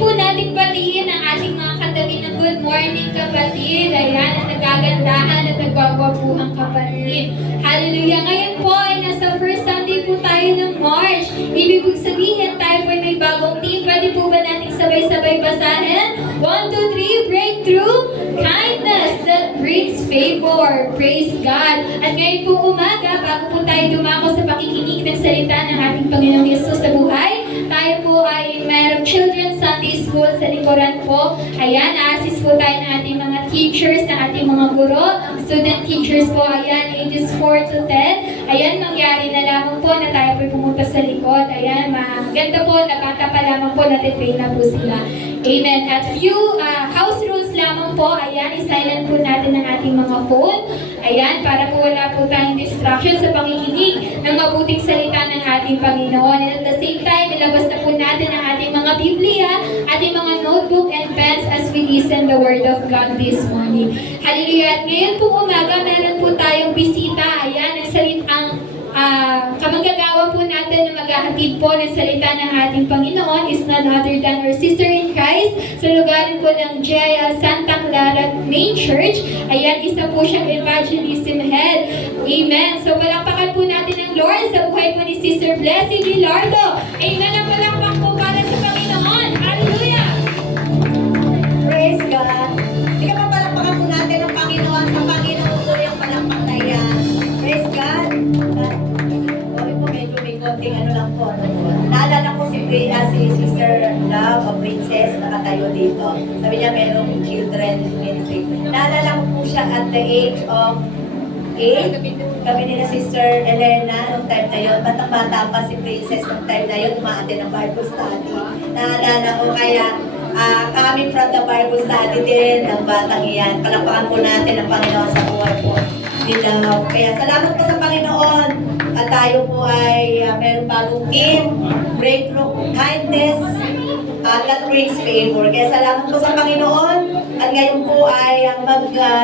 po natin batiin ang ating mga katabi ng good morning kapatid. Ayan, ang nagagandahan at nagwagwapuhang kapatid. Hallelujah! Ngayon po ay nasa first Sunday po tayo ng March. Ibig sabihin tayo po ay may bagong team. Pwede po ba natin sabay-sabay basahin? 1, 2, 3, breakthrough, kindness that brings favor. Praise God! At ngayon po umaga, bago po tayo dumako sa pakikinig ng salita ng ating Panginoong Yesus sa buhay, tayo po ay mayroong Children's Sunday School sa likuran po. Ayan, assist po tayo ng ating mga teachers, ng ating mga guro, student teachers po, ayan, ages 4 to 10. Ayan, mangyari na lamang po na tayo po pumunta sa likod. Ayan, maganda po, na bata pa lamang po, natitrain na po sila. Amen. At few house rules lamang po, ayan, isilent po natin ang ating mga phone. Ayan, para po wala po tayong distraction sa pakikinig ng mabuting salita ng ating Panginoon. And at the same time, ilabas na po natin ang ating mga Biblia, ating mga notebook and pens as we listen the Word of God this morning. Hallelujah! At ngayon po umaga, meron po tayong bisita. Ayan, ang salitang kamanggagawa po natin na maghahatid po ng salita ng ating Panginoon is none other than our sister in Christ sa lugarin po ng Santa Clara Main Church. Ayan, isa po siyang evangelism head. Amen. So palakpakan po natin ang Lord sa buhay po ni Sister Blessy Villardo. Amen. Ang palakpak po para sa Panginoon. Hallelujah! Praise God! Sige pa, palakpakan po natin ang Panginoon. Sa Panginoon po yung palakpak na yan. Praise God! Okay po, medyo may konting ano lang po. Naalala ko si Sister Love of Princess nakatayo dito. Sabi niya merong children ministry. Naalala ko po siya at the age of 8. Kami nila Sister Elena nung time na yun. Batang-bata pa si Princess nung time na yun. Umaatin ng Bible study. Naalala ko kaya coming from the Bible study din ng batang iyan. Palakpakan po natin ang Panginoon sa buhay po nila. Kaya salamat po sa Panginoon. At tayo po ay meron bagong team, breakthrough, kindness, that brings favor. Kaya salamat po sa Panginoon. At ngayon po ay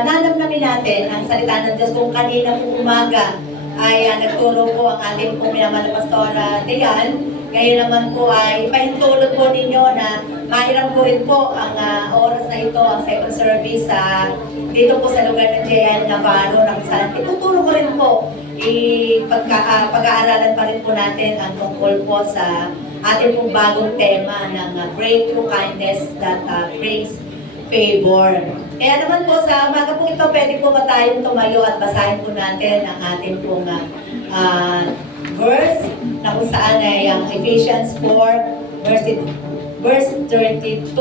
nanamnamin natin ang salita ng Diyos. Kung kanina po umaga ay nagturo po ang ating pong minamahal na Pastora Dian. Ngayon naman po ay pahintulot po ninyo na mahirap po rin po ang oras na ito, ang second service dito po sa lugar ng J.N. Navarro. Ituturo ko rin po pag-aaralan pa rin po natin ang tungkol po sa ating pong bagong tema ng breakthrough kindness that brings favor. Kaya naman po sa umaga po ito, pwede po ba tayong tumayo at basahin po natin ang ating pong verse na kung saan ay ang Ephesians 4 verse 32.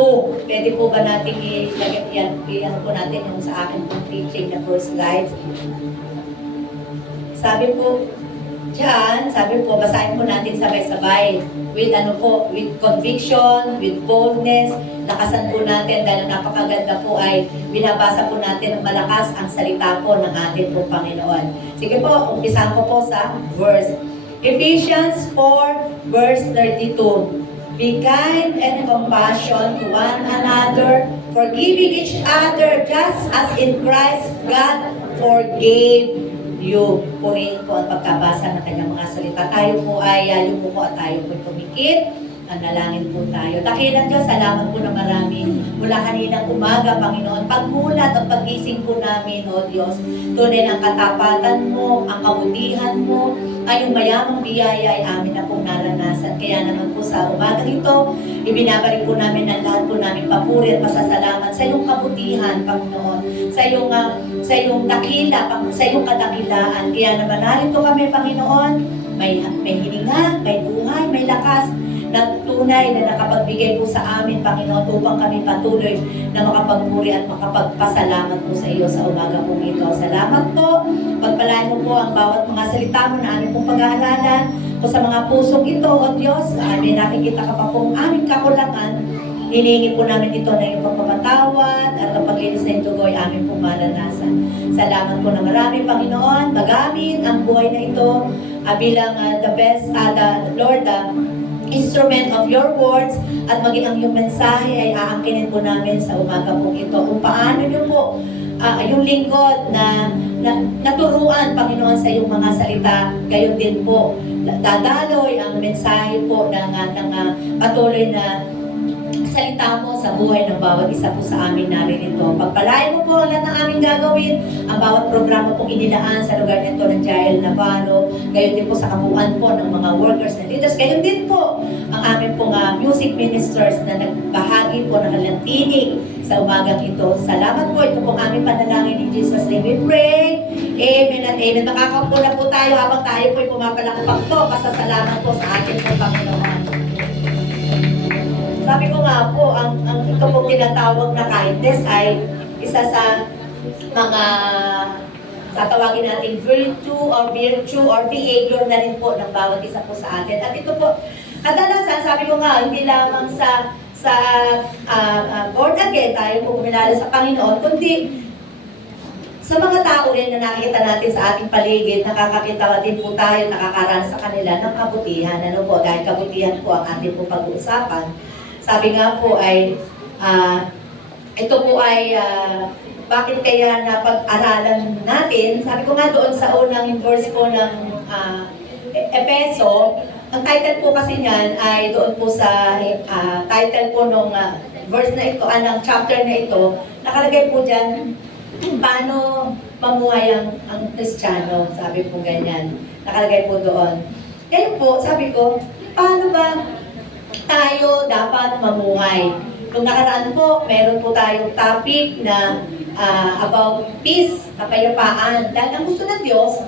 Pwede po ba natin i-ano po natin yung sa akin pong teaching na first slides. Sabi po, basahin po natin sabay-sabay with with conviction, with boldness, lakasan po natin dahil napakaganda po ay binabasa po natin ng malakas ang salita po ng ating po Panginoon. Sige po, umpisahan ko po sa verse. Ephesians 4 verse 32. Be kind and compassion to one another, forgiving each other just as in Christ God forgave you. Purihin po ang pagkabasa ng kanyang mga salita. Tayo po ay lumuko at tayo po pumikit. Nanalangin po tayo. Dakilang Diyos, salamat po na marami mula kaninang umaga, Panginoon. Pagmulat at pagising po namin, O Diyos, tunay ang katapatan mo, ang kabutihan mo, ay yung mayamang biyaya ay amin na pong naranasan. Kaya naman po sa umaga ito, ibinabalik po namin ang lahat po namin papuri at pasasalamat sa iyong kabutihan, Panginoon, sa iyong dakila, sa iyong kadakilaan. Kaya naman narito kami, Panginoon, may hininga, may buhay, may lakas, na tunay na nakapagbigay po sa amin, Panginoon, upang kami patuloy na makapagpuri at makapagpasalamat po sa iyo sa umaga po ito. Salamat po. Pagpalain mo po ang bawat mga salita mo na aming pong pag-aaralan po sa mga pusong ito, O Diyos. May nakikita ka pa pong aming kakulangan. Hinihingi po namin ito na iyong pagpapatawad at ang paglinis na ito ay aming pong maranasan. Salamat po na marami, Panginoon. Magamit ang buhay na ito bilang the best, Lord, instrument of your words at maging ang iyong mensahe ay aangkinin po namin sa umaga po ito. Kung paano niyo po yung lingkod na naturuan, Panginoon, sa iyong mga salita, gayon din po dadaloy ang mensahe po ng patuloy na salita mo sa buhay ng bawat isa po sa amin naririto. Pagpalain mo po ang lahat ng aming gagawin, ang bawat programa pong inilaan sa lugar nito ng Jael Navarro, gayon din po sa kabuuan po ng mga workers and leaders, gayon din po ang aming pong music ministers na nagbahagi po ng kanilang tinig sa umagang ito. Salamat po, ito pong aming panalangin in Jesus' name we pray. Amen at amen. Makakaupo na po tayo habang tayo po'y pumapalakpak po. Pasasalamat po sa ating pong Panginoon. Sabi ko nga po, ang ito pong tinatawag na kindness ay isa sa mga tatawagin natin virtue or behavior na rin po ng bawat isa po sa atin. At ito po, kadalasan, sabi ko nga, hindi lamang sa born again tayo po kumilala sa Panginoon, kundi sa mga tao rin na nakikita natin sa ating paligid, nakakakita din po tayo, nakakaranas sa kanila ng kabutihan. Ano po, dahil kabutihan po ang ating po pag-uusapan. Sabi nga po ay, ito po ay, bakit kaya napag-aralan natin? Sabi ko nga doon sa unang verse po ng Efeso, ang title po kasi niyan ay doon po sa title po nung verse na ito, ng chapter na ito, nakalagay po dyan, paano mamuhay ang Kristiyano, sabi po ganyan. Nakalagay po doon. Kaya po, sabi ko, paano ba tayo dapat mamuhay? Kung nakaraan po, meron po tayong topic na about peace, kapayapaan. Dahil ang gusto ng Diyos,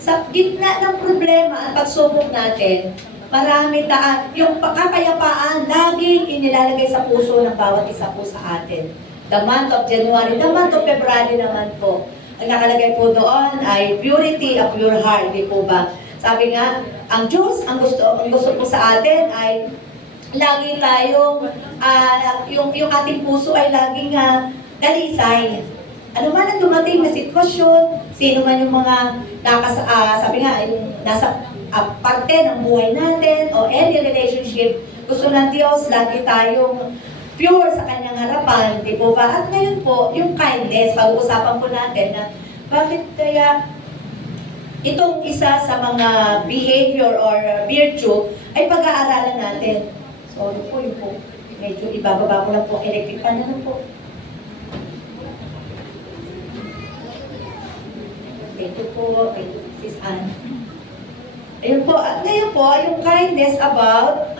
sa gitna ng problema at pagsubok natin, marami yung kapayapaan, laging inilalagay sa puso ng bawat isa po sa atin. The month of January, the month of February naman po. Ang nakalagay po doon ay purity of your heart, di po ba? Sabi nga, ang Diyos, ang gusto po sa atin ay lagi tayong, yung ating puso ay laging dalisay. Ano man ang dumating na sitwasyon, sino man yung mga sabi nga, yung nasa parte ng buhay natin o any relationship, gusto ng Diyos, lagi tayong pure sa kanyang harapan, di po ba? At ngayon po, yung kindness, pag-uusapan po natin na bakit kaya itong isa sa mga behavior or virtue ay pag-aaralan natin. Sorry po, yun po. Medyo ibababa ko lang po, electric fan na po. Thank you po, Sis Anne. Ayun po, at ngayon po, yung kindness about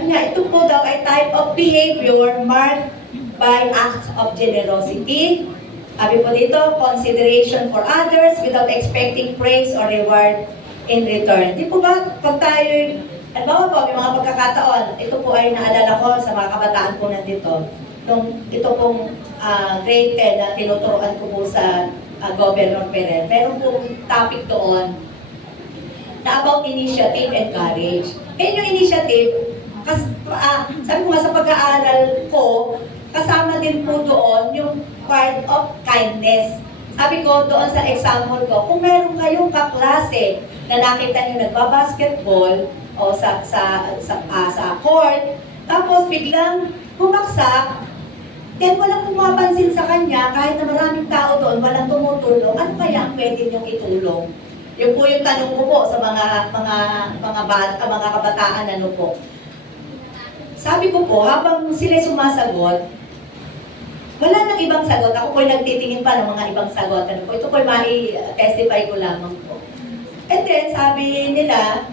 ito po daw ay type of behavior marked by acts of generosity. Sabi po dito, consideration for others without expecting praise or reward in return. Di po ba, pag tayo, halimbawa po, may mga pagkakataon, ito po ay naalala ko sa mga kabataan po nandito. Ito pong grade 10 na tinuturoan ko po sa Governor Perez. Meron pong topic doon na about initiative and courage. Kaya yung initiative, sabi ko nga sa pag-aaral ko, kasama din po doon yung part of kindness. Sabi ko doon sa example ko, kung meron kayong kaklase na nakita nyo nagbabasketball o sa court, tapos biglang bumaksak, then walang pumapansin sa kanya, kahit na maraming tao doon, walang tumutulong, ano kaya ang pwede niyong itulong? Yun po yung tanong ko po sa mga kabataan, ano po. Sabi ko po, habang sila sumasagot, wala nang ibang sagot. Ako po'y nagtitingin pa ng mga ibang sagot. Ano po, ito po'y mai-testify ko lamang po. And then, sabi nila,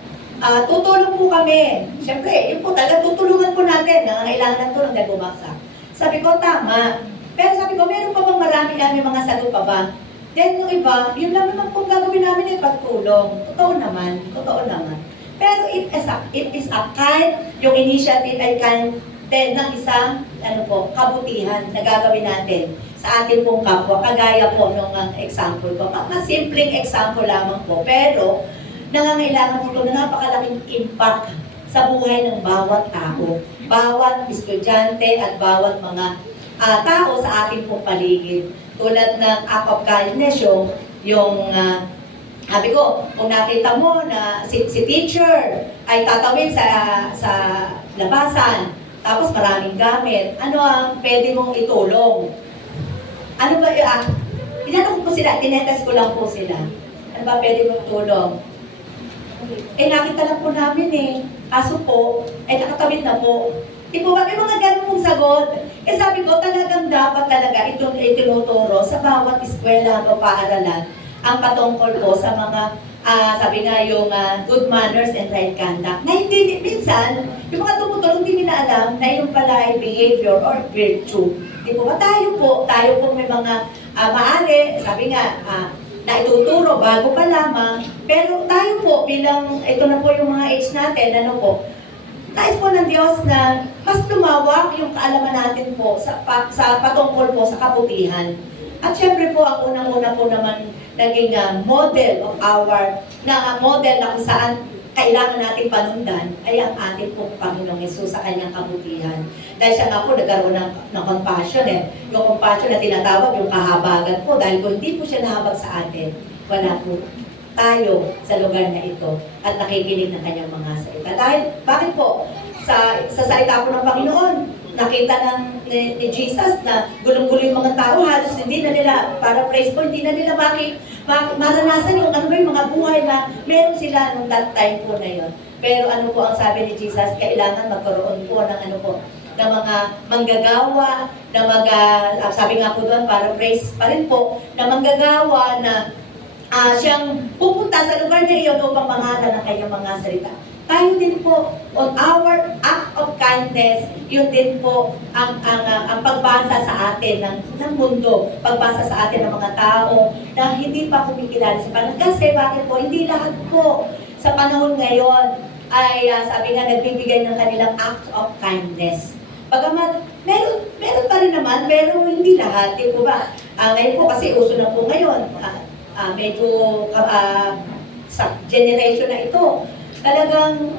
tutulong po kami. Siyempre, yun po talaga, tutulungan po natin. Nangangailangan ng tulong dahil bumaksak. Sabi ko, tama. Pero sabi ko, meron pa bang marami mga sagot pa ba? Then yung iba, yun lang naman pong gagawin namin ay pagtulong. Totoo naman. Pero it is a kind, yung initiative ay kind din ng isang kabutihan na gagawin natin sa ating pong kapwa. Kagaya po nung example ko. Mas simpleng example lamang po. Pero nangangailangan po ito na napakalaking impact sa buhay ng bawat tao. Bawat estudyante at bawat mga tao sa ating pong paligid. Tulad ng act of kindness, yung sabi ko, kung nakita mo na si teacher ay tatawid sa labasan, tapos maraming gamit, ano ang pwede mong itulong? Ano ba, tinanong ko sila, tinetes ko lang po sila. Ano ba pwede mong tulong? Nakita lang po namin kaso po, nakatawid na po. Di po ba? May mga ganun pong sagot. Eh sabi ko, talagang dapat talaga itong itinuturo sa bawat eskwela o paaralan ang patungkol po sa mga, sabi nga yung good manners and right conduct. Na hindi, minsan, yung mga tumutulong hindi nila alam na yung pala ay behavior or virtue. Di po ba? Tayo po may mga maaari, sabi nga, na ituturo bago pa lamang, pero tayo po bilang, ito na po yung mga age natin, ano po, nais po ng Diyos na mas lumawak yung kaalaman natin po sa patungkol po sa kabutihan. At syempre po, ang unang-una po naman naging model of our, model na kung saan kailangan nating panundan ay ang ating pong Panginoong Hesus sa kanyang kabutihan. Dahil siya nga po nagkaroon ng compassion Yung compassion na tinatawag, yung kahabagan po. Dahil kung hindi po siya nahabag sa atin, wala po tayo sa lugar na ito at nakikinig ng kanyang mga salita. Dahil, bakit po? Sa salita po ng Panginoon, nakita ni Jesus na gulong-gulo yung mga tao, halos hindi na nila, para praise po, hindi na nila maranasan yung ano ba yung mga buhay na meron sila nung that time po na yun. Pero ano po ang sabi ni Jesus, kailangan magkaroon po ng ano po, ng mga manggagawa, na sabi nga po doon, para praise pa rin po, na manggagawa na siyang pupunta sa lugar na iyon upang mangaral ng kanyang mga salita. Tayo din po, on our act of kindness, yun din po ang pagbasa sa atin ng mundo, pagbasa sa atin ng mga tao na hindi pa kumikilala sa Panginoon. Kasi bakit po? Hindi lahat po sa panahon ngayon ay sabi nga nagbibigay ng kanilang act of kindness. Bagamat meron pa rin naman, pero hindi lahat, di po ba? Ngayon po kasi uso na po ngayon, medyo sa generation na ito, talagang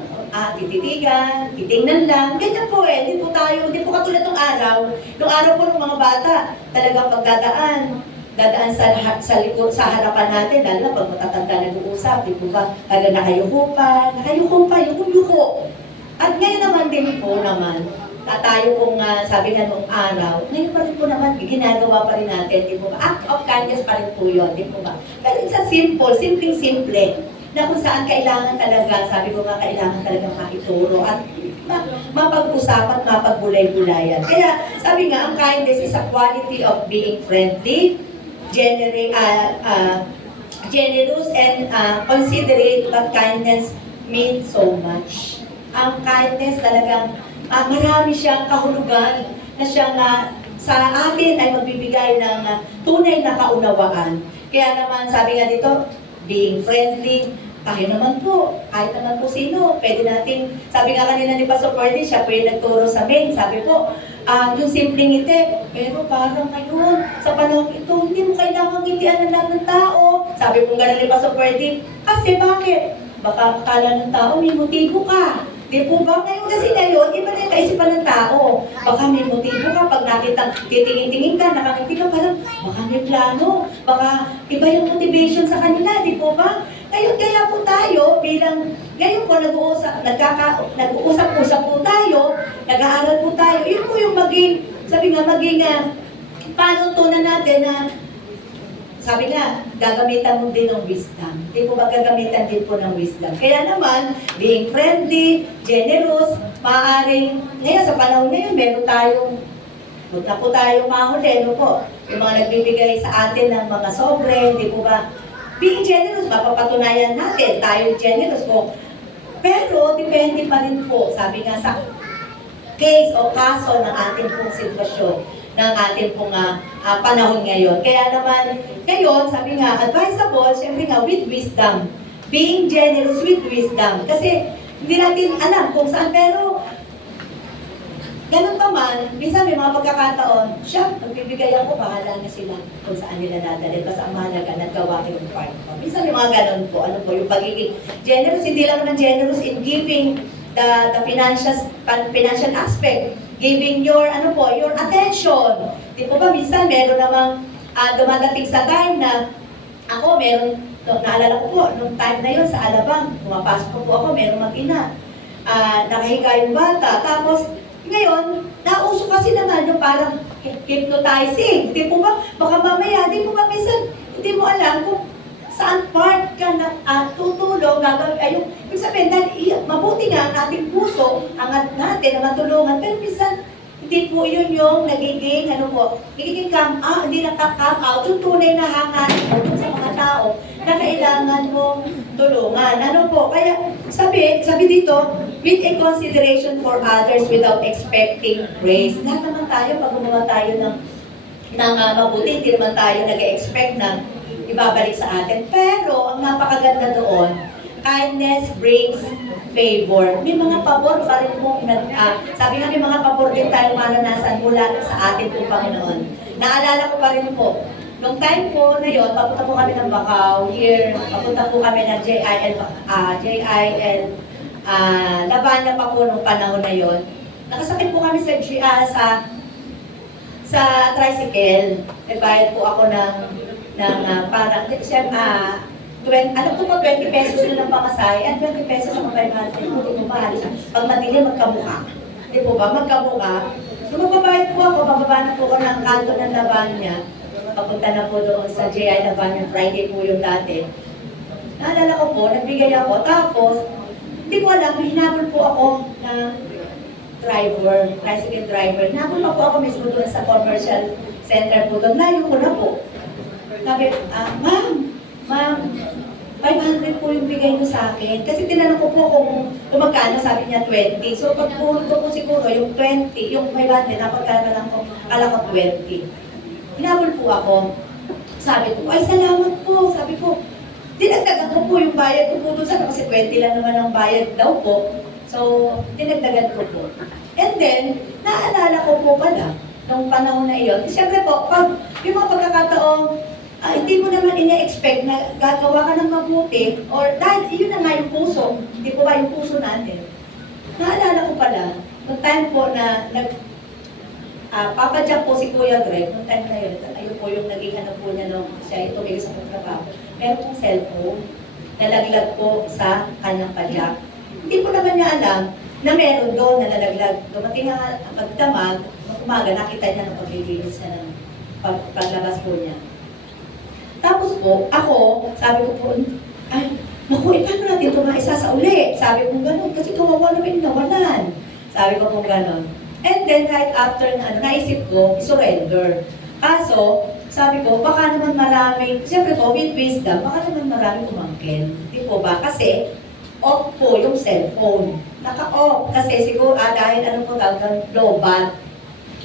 tititigan, titingnan lang, ganyan po hindi po katulad ng araw. Nung araw po ng mga bata, talagang dadaan sa likod, sa harapan natin, lalo na pag matatanda nag-uusap, di po ba? Talagang nakayuko pa, yuko. At ngayon naman din po tayo pong sabi nga nung araw, ngayon pa rin po naman, ginagawa pa rin natin, di po ba? Act of kindness pa rin po yun, di po ba? Pero it's a simple, na kung saan kailangan talaga, sabi ko nga, kailangan talaga maituro at mapag-usapan, mapagbulay-bulayan. Kaya, sabi nga, ang kindness is a quality of being friendly, generous, and considerate, but kindness means so much. Ang kindness talagang marami siyang kahulugan na siyang sa atin ay magbibigay ng tunay na kaunawaan. Kaya naman, sabi nga dito, being friendly, tayo naman po, kahit naman po sino, pwede natin, sabi nga kanina ni Pastor Cordy, siya po yung nagturo sa amin, sabi po, yung simpleng ngiti, pero parang ngayon, sa panahon ito, hindi mo kailangan ngitian ng lahat ng tao. Sabi po gano'n ni Pastor Cordy, kasi bakit? Baka akala ng tao, may motibo ka. Di po ba? Ngayon, iba na yung kaisipan ng tao. Baka may motibo ka, pag nakita, titingin-tingin ka, nakangiti ka, parang, baka may plano, baka iba yung motivation sa kanila, di po ba? Ngayon, kaya po tayo, ngayon po, nag-uusap-usap po tayo, nag-aaral po tayo, yun po yung panutunan natin na, sabi nga, gagamitan mo din ng wisdom. Di po ba gagamitan din po ng wisdom? Kaya naman, being friendly, generous, maaaring, ngayon sa panahon ngayon, meron tayong, huwag na po tayo mahuli, no po? Yung mga nagbibigay sa atin ng mga sobre, di po ba? Being generous, mapapatunayan natin, tayo generous po. Pero, depende pa rin po, sabi nga sa case o kaso ng ating pong sitwasyon, ng ating pong panahon ngayon. Kaya naman, ngayon, sabi nga, advisable, siyempre nga, with wisdom. Being generous with wisdom. Kasi, hindi natin alam kung saan, pero, ganun pa man, minsan may mga pagkakataon, siya, magbibigay ako, bahala na sila kung saan nila dadalhin. Basta ang mahalaga, nagawa ko yung part ko. Minsan may mga ganun po, yung pagiging generous, hindi lang naman generous in giving the financial aspect, giving your attention. Di po ba, minsan meron namang dumadating sa time na ako, naalala ko po, nung time na yun sa Alabang, pumapasok po ako, meron mag-ina, nakahiga yung bata, tapos ngayon, nauso kasi naman yung parang hypnotizing. Di po ba, baka mamaya, di po ba, minsan, hindi mo alam kung saan part ka na tutulong, ibig sabihin, dahil mabuti nga ang ating puso, angat natin, natin na matulungan, pero minsan, hindi po yun yung nagiging, nagiging hindi come out, yung tunay na hangarin mo dun sa mga tao na kailangan mong tulungan. Kaya sabi dito, with a consideration for others without expecting praise. Lahat naman tayo, pag gumawa tayo ng mabuti, hindi naman tayo nag-expect na ibabalik sa atin. Pero, ang napakaganda doon, kindness brings favor. May mga pabor pa rin po, sabi nga may mga pabor din tayong maranasan mula sa atin po, Panginoon. Naalala ko pa rin po, nung time po na yon, papunta po kami ng Bacau, papunta po kami ng JIL, Lavanya pa po nung panahon na yon. Nakasakit po kami sa tricycle. Nagbayad po ako ng parang, alam ko po, 20 pesos na ng pamasahe, at 20 pesos ang 500. Hindi po mahalis. Pag madilim, magkamukha. Hindi po ba? Magkamukha. Nung magbabayad po ako, bababa na po ako ng kanto ng Lavanya. Papunta na po doon sa JI Lavanya, Friday po yung dati. Naalala ko po, nagbigay ako. Tapos, hindi ko alam, hinabol po ako ng tricycle driver. Hinabol pa po ako mismo doon sa commercial center po doon. Layo ko na po. Sabi, Ma'am, 500 po yung bigay mo sa akin. Kasi tinanong ko po kung magkano, sabi niya 20. So pag pumunto ko siguro yung 20, yung 500, napagkano lang ko, kala ko 20. Hinabol po ako. Sabi ko, ay salamat po. Sabi ko, dinagdagan ko po yung bayad ko po doon sana kasi 20 lang naman ang bayad daw po. So, dinagdagan ko po. And then, naalala ko po pala, nung panahon na iyon, siyempre po, pag yung mga pagkakataong hindi mo naman ina-expect na gagawa ka ng mabuti or dahil yun na nga yung puso, hindi po ba yung puso natin? Naalala ko pala, noong time po na papadyak po si Kuya Greg, noong time na yun, ayun po yung naging po niya nung siya tumigil sa pagtrabaho. Meron pong cellphone, nalaglag po sa kanyang padyak. Hindi po naman niya alam na meron doon na nalaglag. Dumating nga ang pagdamag, umaga, nakita niya ng paglilinis niya ng paglabas po niya. Tapos po, ako, sabi ko po, ay, naku, paano natin ito maisasa-uli? Sabi ko gano'n, kasi kawawa naman nawalan. Sabi ko po gano'n. And then, right after naisip ko, surrender. Kaso, sabi ko, baka naman maraming, siyempre po, with wisdom, baka naman maraming umangkin. Di po ba? Kasi, off po yung cellphone. Naka-off. Kasi siguro, dahil po tawag, low bat.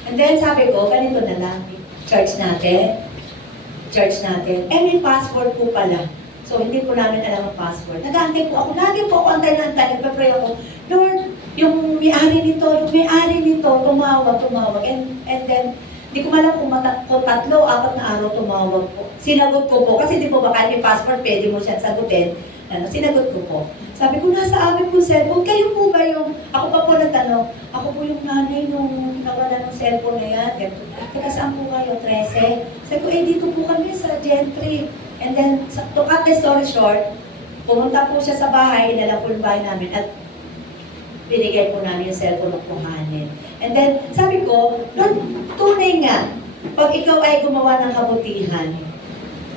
And then, sabi ko, ganito na lang. Church natin. May password po pala. So, hindi po namin alam ang password. Nag-aantay po ako. Lagi po ako antay. Nagpa-pray ako. Lord, yung may-ari nito, tumawag. And then, hindi ko malam kung 3, 4 na araw tumawag po. Sinagot ko po. Kasi di po ba kahit may password, pwede mo siya sagutin. Sinagot ko po. Sabi ko, nasa amin po cellphone. Kayo po ba yung, ako pa po nagtanong, ako po yung nanay nung nawala ng cellphone na yan. Teka, saan po kayo? 13? Sabi ko, dito po kami sa Gentry. And then, to cut the story short, pumunta po siya sa bahay, inala po yung bahay namin, at binigay po namin yung cellphone ng kuhanin. And then, sabi ko, Lord, tunay nga, pag ikaw ay gumawa ng kabutihan,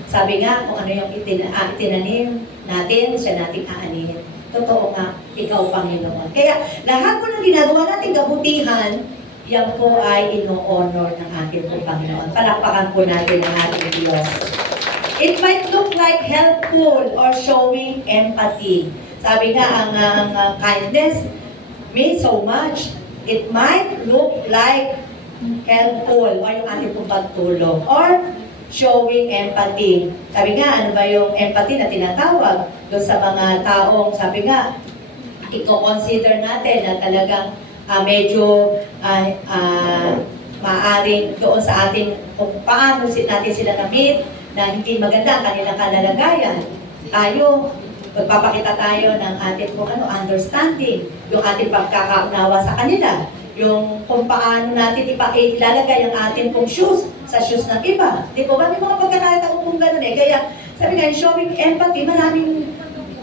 sabi nga, kung ano yung itinanim natin, siya nating aanin. Totoo nga, ikaw, Panginoon. Kaya, lahat po ng ginagawa nating kabutihan, yan po ay ino-honor ng ating po, Panginoon. Palakpakan po natin ang ating Diyos. It might look like helpful or showing empathy. Sabi nga, ang kindness means so much. It might look like helpful or yung ating pong pagtulong. Or showing empathy. Sabi nga, ano ba yung empathy na tinatawag doon sa mga taong, sabi nga, i-consider natin na talagang medyo maaaring doon sa ating kung paano natin sila na-meet na hindi maganda ang kanilang kalalagayan. Tayo, magpapakita tayo ng ating understanding, yung ating pagkakaunawa sa kanila, yung kung paano natin ilalagay ang ating pong shoes sa shoes ng iba. Di po ba? May mga pagkakataon kung gano'n eh. Kaya, sabi nga, showing empathy, maraming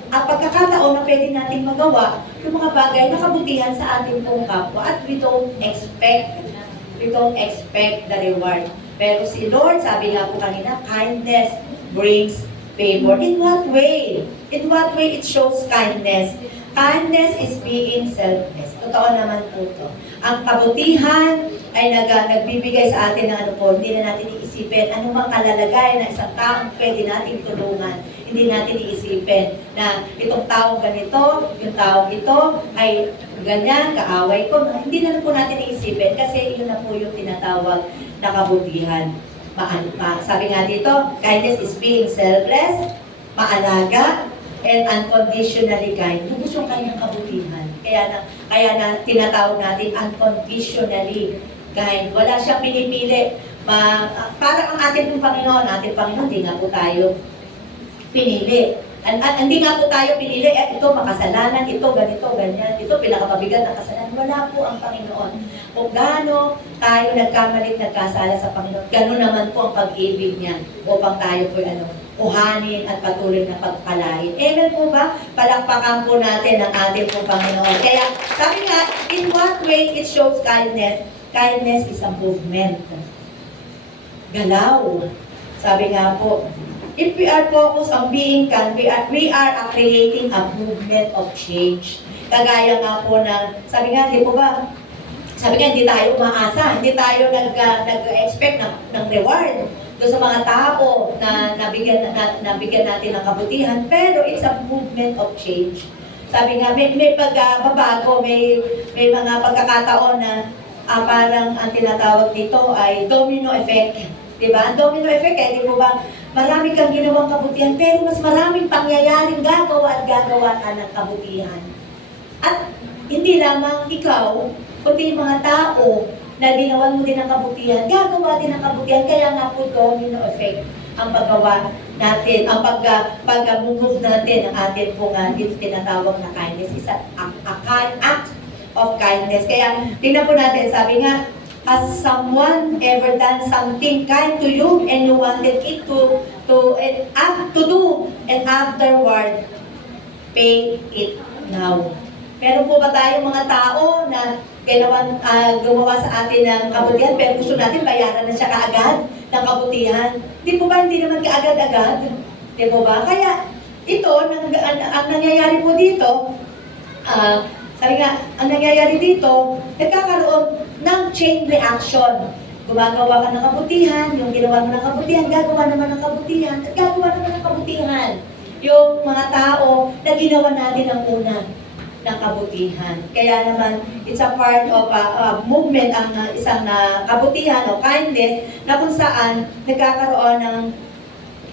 pagkakataon na pwede nating magawa yung mga bagay na kabutihan sa ating pong kapwa at we don't expect the reward. Pero si Lord, sabi nga po kanina, kindness brings favor. In what way? In what way it shows kindness? Kindness is being selfless. totoo naman po to. Ang kabutihan ay nagbibigay sa atin ng ano po, hindi na natin iisipin anumang kalalagay na isang taong pwede nating tulungan. Hindi natin iisipin na itong taong ganito, yung taong ito ay ganyan, kaaway ko. Hindi na po natin iisipin kasi yun na po yung tinatawag na kabutihan. Sabi nga dito, kindness is being selfless, maalaga, and unconditionally kind. Lubos yung kanyang kabutihan. Kaya na tinatawag natin unconditionally kind. Wala siyang pinipili. Parang ang ating Panginoon, hindi nga po tayo pinili. Hindi nga po tayo pinili, ito makasalanan, ito ganito, ganyan, ito pinakamabigat na kasalanan. Wala po ang Panginoon. Kung gaano tayo nagkamalit, nagkasala sa Panginoon, gano'n naman po ang pag-ibig niya upang tayo po kuhanin at patuloy na pagpalain. Amen po ba? Palakpakan po natin ang ating po Panginoon. Kaya sabi nga, in what way it shows kindness? Kindness is a movement. Galaw. Sabi nga po, if we are focused on being kind, we are creating a movement of change. Kagaya nga po ng, sabi nga, di po ba, sabi nga, hindi tayo umaasa, hindi tayo nag-expect ng reward doon sa mga tao na nabigyan natin ng kabutihan, pero it's a movement of change. Sabi nga, may pagbabago, may mga pagkakataon na parang ang tinatawag dito ay domino effect. Diba? Ang domino effect, di po ba, marami kang ginawang kabutihan, pero mas maraming pangyayaring gagawa ka ng kabutihan. At hindi lamang ikaw, kundi yung mga tao na ginawan mo din ng kabutihan, gagawa din ng kabutihan, kaya nga po domino effect ang paggawa natin, ang pag-move natin ang atin po nga dito tinatawag na kindness, is an act of kindness. Kaya tingnan po natin, sabi nga, has someone ever done something kind to you and you wanted it to do and afterward pay it now? Meron po ba tayong mga tao na gumawa sa atin ng kabutihan pero gusto natin bayaran na siya kaagad ng kabutihan? Di po ba hindi naman kaagad-agad? Di po ba? Kaya ito, ang nangyayari po dito, sabi nga, ang nangyayari dito, nagkakaroon ng chain reaction. Gumagawa ka ng kabutihan, yung ginawa mo ng kabutihan, gagawa naman ng kabutihan, at gagawa naman ng kabutihan. Yung mga tao na ginawa natin ang una ng kabutihan. Kaya naman, it's a part of a movement, ang isang kabutihan o kindness na kung saan nagkakaroon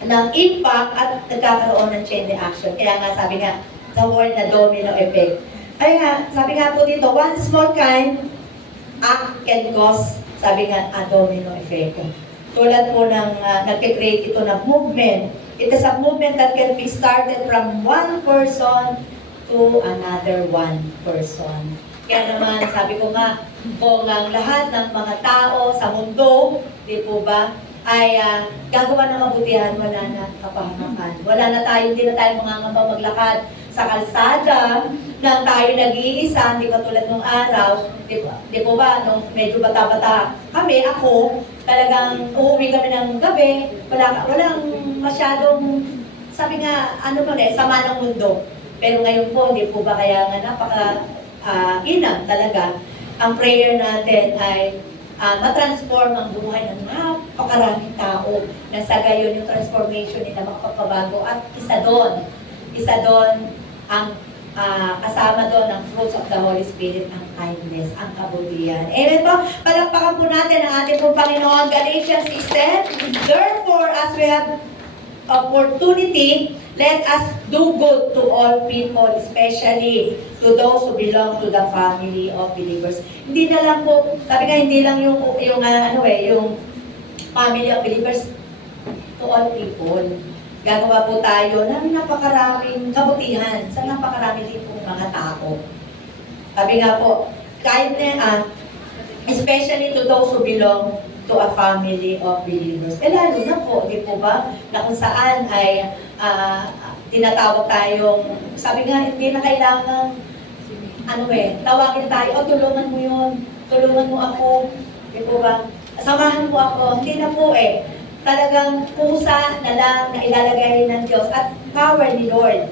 ng impact at nagkakaroon ng chain reaction. Kaya nga sabi nga, the word na domino effect. Ay nga, sabi nga po dito, one small kind act can cause, sabi nga, a domino effect. Tulad po ng nag-create ito ng movement. It is a movement that can be started from one person to another one person. Kaya naman, sabi ko nga, kung ang lahat ng mga tao sa mundo, di po ba, ay gagawa ng kabutihan, wala na kapahamakan. Wala na tayo, hindi na tayo mangangamba maglakad sa kalsada nang tayo nag-iisa, hindi katulad nung araw, di po ba, nung medyo bata-bata kami, ako, talagang uuwi kami ng gabi, walang masyadong, sabi nga, sama ng mundo. Pero ngayon po, di po ba kaya nga napaka-inam talaga, ang prayer natin ay matransform ang buhay ng napakaraming tao na sa gayon yung transformation nila makapagpabago at isa doon ang kasama doon ang fruits of the Holy Spirit, ang kindness, ang kabutihan. Amen po? Palakpakan po natin ang ating pong Panginoon. Galatians 6:10, therefore, as we have opportunity, let us do good to all people, especially to those who belong to the family of believers. Hindi na lang po, sabi nga, hindi lang yung family of believers, to all people. Gagawa po tayo ng napakaraming kabutihan sa napakarami din pong mga tao. Sabi nga po, especially to those who belong to a family of believers. Lalo na po, di po ba, na kung saan ay tinatawag tayong, sabi nga, hindi na kailangan, tawagin tayo, tulungan mo yun, tulungan mo ako, di po ba, samahan mo ako, hindi na po talagang pusa na lang na ilalagay ng Diyos at power ni Lord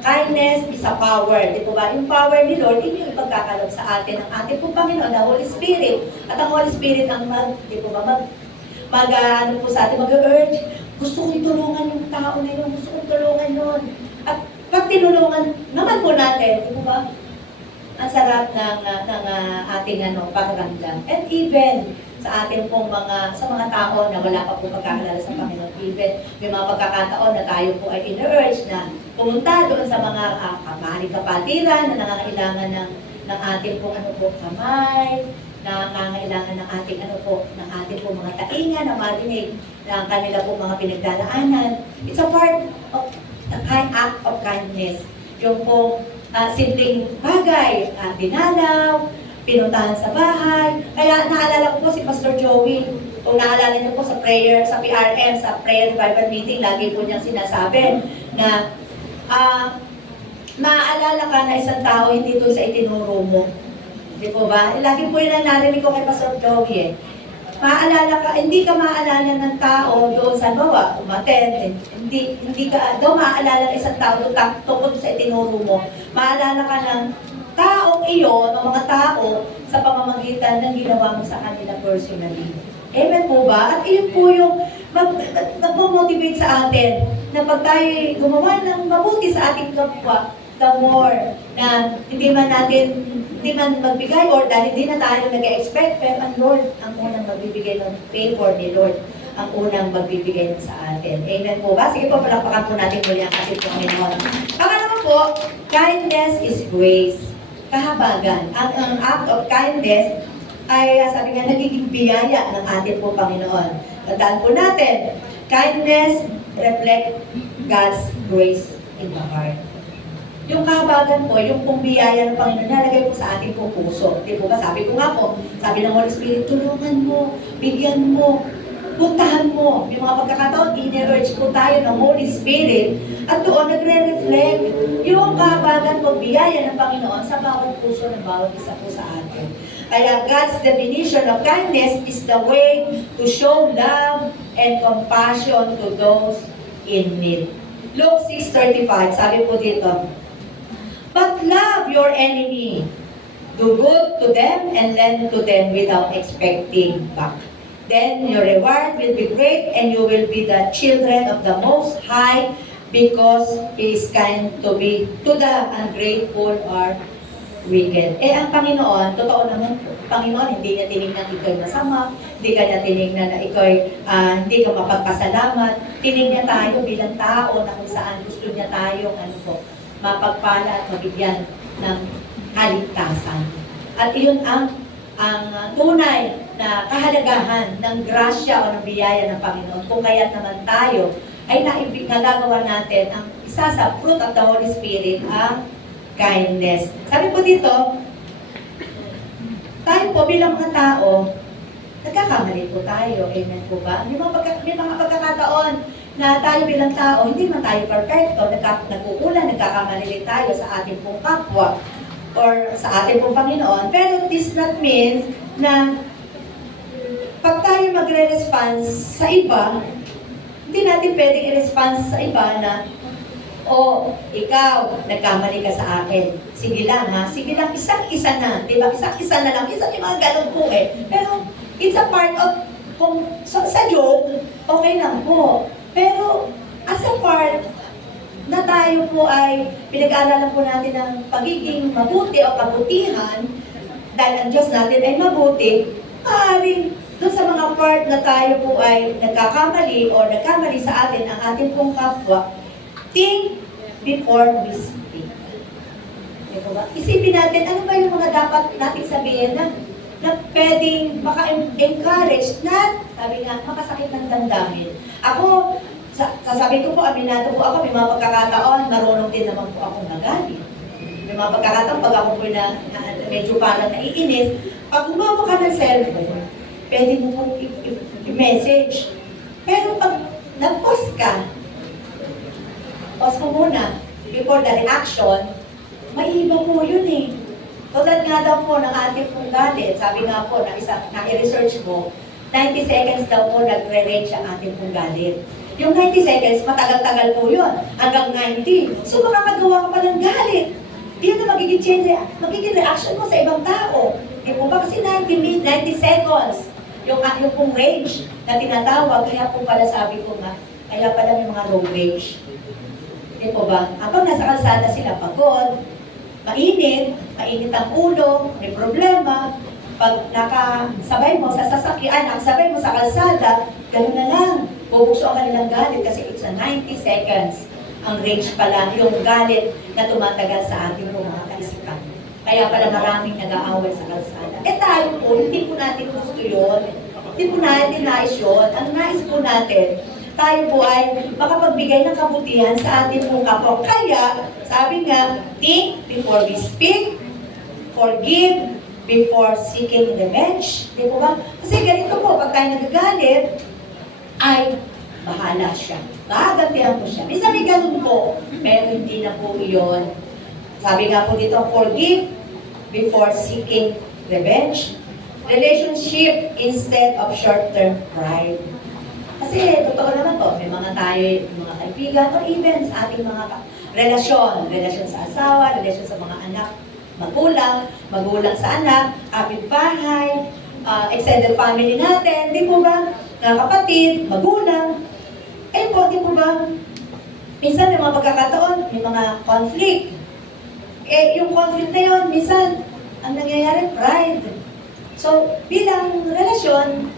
kindness is a power. Di po ba? Yung power ni Lord, yun yung ipagkakalob sa atin ng ating pong Panginoon, the Holy Spirit. At ang Holy Spirit ang di po ba, ano po sa atin, mag-urge, gusto kong tulungan yung tao na yun, gusto kong tulungan yun. At pag tinulungan naman po natin, di po ba, ang sarap ng ating pakiramdam. And even sa ating pong sa mga tao na wala pa po pagkakalala sa Panginoon, even may mga pagkakataon na tayo po ay in-urge na pumunta doon sa mga maaaring kapatiran na nangangailangan ng ating pong kamay, na nangangailangan ng ating ng ating pong mga tainga na marinig ng kanila pong mga pinagdaraanan. It's a part of the act of kindness. Yung pong simpleng bagay, dinalaw, pinuntahan sa bahay. Kaya naalala ko po si Pastor Joey. Kung naalala niyo po sa prayer, sa PRM, sa prayer revival meeting, lagi po niyang sinasabi na maaalala ka na isang tao hindi doon sa itinuro mo. Di po ba? Lagi po yun ang narinig ko kay Pastor Joey. Maaalala ka, hindi ka maaalala ng tao doon sa bawa, umaten, hindi ka, daw maaalala ng isang tao doon tungkol sa itinuro mo. Maalala ka ng taong iyon, o mga tao, sa pamamagitan ng ginawa mo sa kanila personally. Amen po ba? At iyon po yung nagmo-motivate sa atin na pag tayo gumawa ng mabuti sa ating kapwa, the more na hindi man magbigay or dahil hindi na tayo nag-expect, pero ang Lord ang unang magbibigay ng favor ni Lord, ang unang magbibigay sa atin. Amen po ba? Sige po, palakpakan po natin muli ang ating Panginoon. Pangalawa po, kindness is grace. Kahabagan. Ang act of kindness ay, sabi nga, nagiging biyaya ng ating po Panginoon. Tandaan po natin, kindness reflect God's grace in the heart. Yung kahabagan po, yung pong biyaya ng Panginoon, nalagay po sa ating pong puso. Di po ba? Sabi ko nga po, sabi ng Holy Spirit, tulungan mo, bigyan mo, puntahan mo. Yung mga pagkakataon, in-urge po tayo ng Holy Spirit at doon nagre-reflect yung kahabagan po, biyaya ng Panginoon sa bawat puso ng bawat isa po sa atin. Kaya God's definition of kindness is the way to show love and compassion to those in need. Luke 6:35, sabi po dito, but love your enemy. Do good to them and lend to them without expecting back. Then your reward will be great and you will be the children of the Most High because He is kind to the ungrateful or wicked. Ang Panginoon, totoo naman po, Panginoon, hindi niya tinignan ikaw masama, hindi ka niya tinignan na ikaw hindi ka mapagpasalamat. Tinignan tayo bilang tao na kung saan gusto niya tayong mapagpala at mabigyan ng kaligtasan. At iyon ang tunay na kahalagahan ng grasya o ng biyaya ng Panginoon. Kung kaya't naman tayo ay nagagawa natin ang isa sa fruit of the Holy Spirit, ang kindness. Sabi po dito, tayo po bilang mga tao, nagkakamali po tayo. Amen po ba? May mga pagkakataon na tayo bilang tao, hindi man tayo perfecto, nagkukulang, nagkakamali tayo sa ating pong kapwa or sa ating pong Panginoon. Pero this not means na pag tayo magre-response sa iba, hindi natin pwedeng i-response sa iba na, ikaw, nagkamali ka sa akin. Sige lang ha, sige lang, isang-isa na. Diba? Isang-isa na lang. Isang yung mga ganun po Pero, it's a part of, sa joke, okay lang po. Pero, as a part na tayo po ay pinag-aaralan po natin ng pagiging mabuti o kabutihan, dahil ang Diyos natin ay mabuti, maaaring doon sa mga part na tayo po ay nagkakamali o nagkamali sa atin ang ating pong kapwa, think before we speak. Diba ba? Isipin natin, ano ba yung mga dapat natin sabihin na pwedeng maka-encourage na, sabi nga, makasakit ng damdamin. Ako, sasabi ko po, aminado po ako, may mga pagkakataon, marunong din naman po akong magalit. May mga pagkakataon, pag ako po medyo parang naiinis, pag gumawa ka ng cellphone, pwede mo po i-message. Pero pag nag-post ka, pause mo muna, before the reaction, maiiba po yun Tulad nga daw po ng ating pong galit, sabi nga po, na i-research mo, 90 seconds daw po nagre-range ang ating pong galit. Yung 90 seconds, matagal-tagal po yun. Hanggang 90. So makakagawa ka pa ng galit. Yun na magiging reaction mo sa ibang tao. Di po ba? Kasi 90 seconds. Yung pong range na tinatawag, kaya po pala sabi ko nga, kaya pala may mga road rage. Di po ba? Habang nasa kalsada sila pagod, mainit ang ulo, may problema, pag nakasabay mo sa sasakyan, nakasabay mo sa kalsada, gano'n na lang. Bubukso ang kanilang galit kasi it's a 90 seconds. Ang range pala, yung galit na tumatagal sa ating mga kaisipan. Kaya pala maraming nag-aaway sa kalsada. Tayo po, hindi po natin gusto yun. Hindi po natin nais yun. Ang nais po natin, tayo po ay makapagbigay ng kabutihan sa ating pong kapwa. Kaya, sabi nga, think before we speak, forgive before seeking revenge. Di po ba? Kasi ganito po, pag tayo nagagalit, ay bahala siya. Gagantihan ko siya. Minsan may ganun po, pero hindi na po iyon. Sabi nga po dito, forgive before seeking revenge. Relationship instead of short-term pride. Kasi totoo naman po, may mga tayo, mga kaibigan, or even sa ating mga relasyon sa asawa, relasyon sa mga anak, magulang sa anak, kapitbahay, extended family natin, di po ba? Na kapatid, magulang. Di po ba? Minsan may mga pagkakataon, may mga conflict. Yung conflict na yun, minsan, ang nangyayari, pride. So, bilang relasyon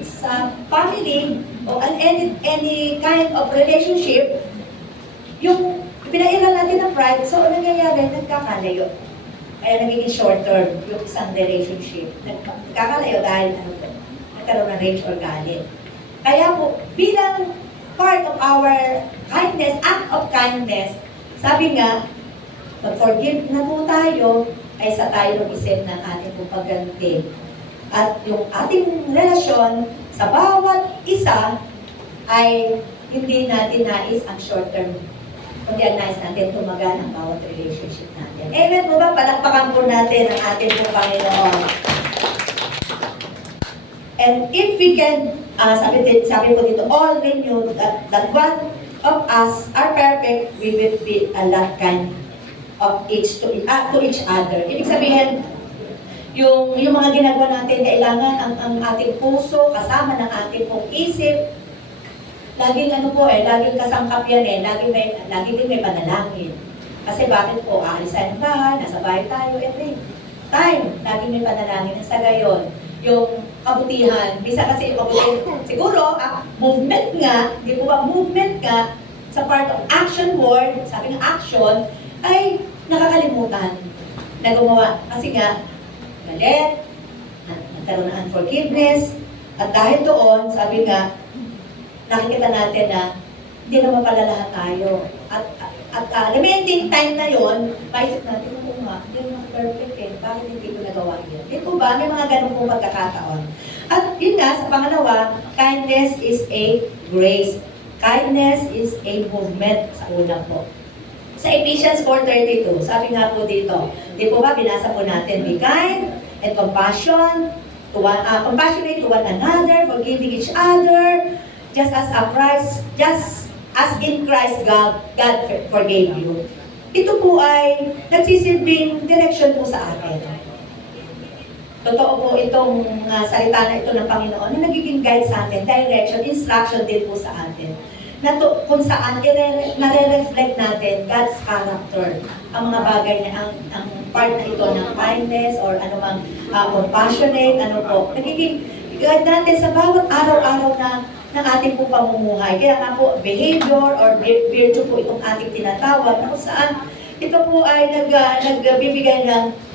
sa family o any kind of relationship, yung pinairal natin ng pride, so ang nangyayari, nagkakalayo. Kaya nagiging short term yung isang relationship. Nagkakalayo dahil nagkaroon ng rage or galit. Kaya po, bilang part of our kindness, act of kindness, sabi nga, mag-forgive na po tayo, kaysa tayo mag-isip ng ating pagganti. At yung ating relasyon sa bawat isa ay hindi natin nais ang short term. Kundi ang nais natin tumagal ang bawat relationship natin. Amen po ba? Palakpakan po natin ang ating po Panginoon. And if we can, sabi po dito, all renew that one of us are perfect, we will be a lot kind of each to each other. Ibig sabihin, yung mga ginagawa natin, kailangan ang ating puso, kasama ng ating pong isip, laging laging kasangkap yan lagi din may panalangin. Kasi bakit po, aalis tayo ng bahay, nasa bahay tayo, every time, laging may panalangin. Sa gayon, yung kabutihan, bisa kasi yung kabutihan, siguro, movement nga, di po ba, movement nga, sa part of action word, sabi ng action, ay nakakalimutan na gumawa. Kasi nga, galit, nagkaroon ng unforgiveness, at dahil doon, sabi nga, nakikita natin na hindi naman pala lahat tayo. At remaining time na yon, maisip natin, hindi naman perfect bakit hindi ko nagawa yun? Di po ba? May mga ganun pong pagkakataon. At yun nga, sa pangalawa, kindness is a grace. Kindness is a movement sa una po. Sa Ephesians 4:32, sabi nga po dito, di po ba, binasa po natin, be kind and compassionate to one another, forgiving each other, just as in Christ God forgave you. Ito po ay nagsisilbing direction po sa atin. Totoo po itong salita na ito ng Panginoon na nagiging guide sa atin, direction, instruction din po sa atin. Kung saan nare-reflect natin God's character. Ang mga bagay na ang part na ito ng kindness or anumang compassionate, nagiging guide natin sa bawat araw-araw ng ating po pamumuhay. Kaya nga po, behavior or virtue po itong ating tinatawag na kung saan ito po ay nagbibigay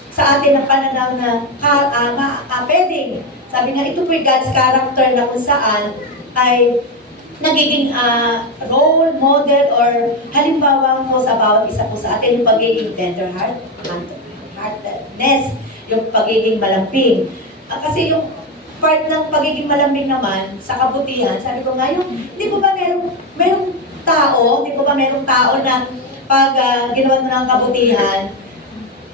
sa atin ng pananaw na pwedeng. Sabi nga, ito po yung God's character na kung saan ay nagiging role model or halimbawa po sa bawat isa po sa atin yung pagiging tender-heartedness, yung pagiging malamping. Kasi yung part ng pagiging malambing naman sa kabutihan, sabi ko nga, di po ba merong tao na pag ginawa mo ng kabutihan,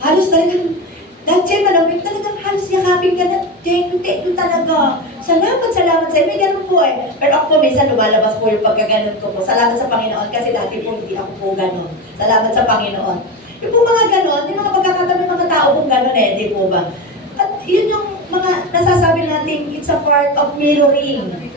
halos talagang, dahil siya malambing, talagang halos yakapin ka na, thank you talaga. salamat sa iyo. May ganun po eh. Pero ako po, minsan lumalabas po yung pagkaganon ko po. Salamat sa Panginoon kasi dati po hindi ako po ganon. Salamat sa Panginoon. Yung po mga ganon, yung mga pagkakataon ng mga tao pong ganon eh, di po ba? At yun yung mga nasasabi natin, it's a part of mirroring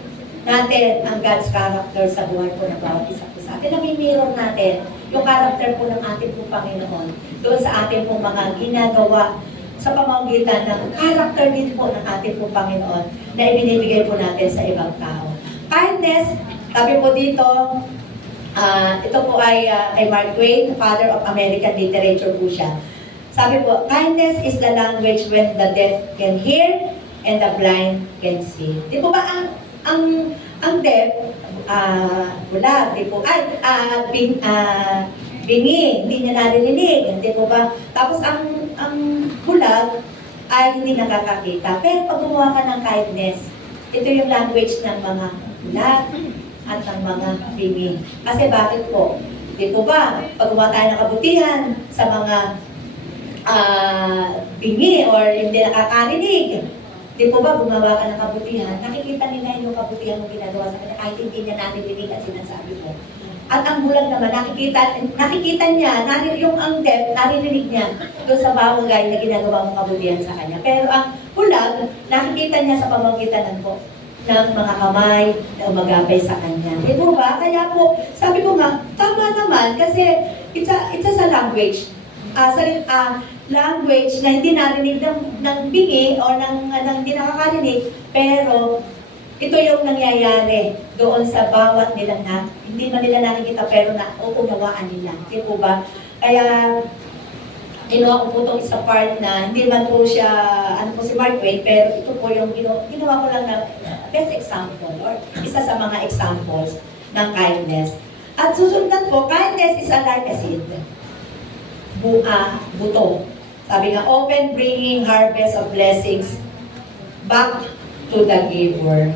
natin ang God's character sa buhay po ng bawat isa po sa atin. Nami-mirror natin yung character po ng ating po Panginoon doon sa ating pong mga ginagawa sa pamamagitan ng character din po ng ating po Panginoon na ibinibigay po natin sa ibang tao. Kindness, sabi po dito, ito po ay kay Mark Twain, father of American literature po siya. Sabi po, kindness is the language when the deaf can hear and the blind can see. Di po ba ang deaf, bulag, di po, bingi, hindi niya narinig, di po ba? Tapos ang bulag ay hindi nakakakita. Pero pag gumawa ka ng kindness, ito yung language ng mga bulag at ng mga bingi. Kasi bakit po? Di po ba? Pag gumawa tayo ng kabutihan sa mga bingi or hindi nakakarinig, di po ba gumawa ka ng kabutihan, nakikita nila yung kabutihan mo ginagawa sa kanya kahit hindi niya narinig at sinasabi mo. At ang bulag naman, nakikita niya, yung ang deaf, naririnig niya doon sa bagay na ginagawa mong kabutihan sa kanya. Pero ang bulag, nakikita niya sa pamamagitan po ng mga kamay na umagapay sa kanya. Di po ba? Kaya po, sabi ko nga, tama naman kasi it's a language. Language na hindi narinig ng bingi o ng hindi nakakarinig, pero ito yung nangyayari doon sa bawat nila na hindi man nila nakikita pero nauunawaan nila. Di po ba? Kaya ginawa ko po itong isa part na hindi man po siya, si Mark Twain, pero ito po yung ginawa ko lang na best example or isa sa mga examples ng kindness. At susundan po, kindness is like a seed. Buto. Sabi nga, open bringing harvest of blessings back to the giver.